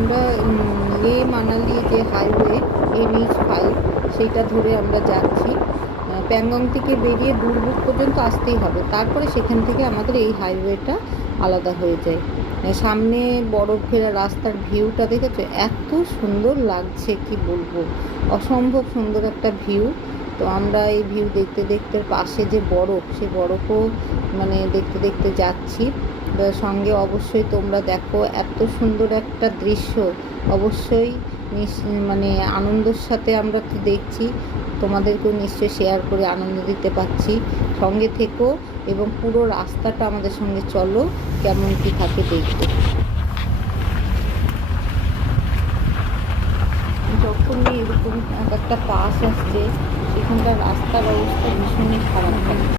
আমরা লে মানালি যে হাইওয়ে NH5 সেইটা ধরে আমরা যাচ্ছি। প্যাংগং থেকে বেরিয়ে দুরবুক পর্যন্ত আসতেই হবে, তারপরে সেখান থেকে আমাদের এই হাইওয়েটা আলাদা হয়ে যায়। সামনে বরফ ঘেরা রাস্তার ভিউটা দেখেছো, এত সুন্দর লাগছে কি বলবো, অসম্ভব সুন্দর একটা ভিউ। তো আমরা এই ভিউ দেখতে দেখতে পাশে যে বরফ, সেই বরফও মানে দেখতে দেখতে যাচ্ছি। সঙ্গে অবশ্যই তোমরা দেখো, এত সুন্দর একটা দৃশ্য, অবশ্যই মানে আনন্দের সাথে আমরা তো দেখছি, তোমাদেরকেও নিশ্চয়ই শেয়ার করে আনন্দ দিতে পারছি। সঙ্গে থেকো এবং পুরো রাস্তাটা আমাদের সঙ্গে চলো, কেমন কি থাকে দেখতে। যখনই এরকম একটা পাস আসছে, সেখানকার রাস্তার অবস্থা ভীষণই খারাপ থাকে।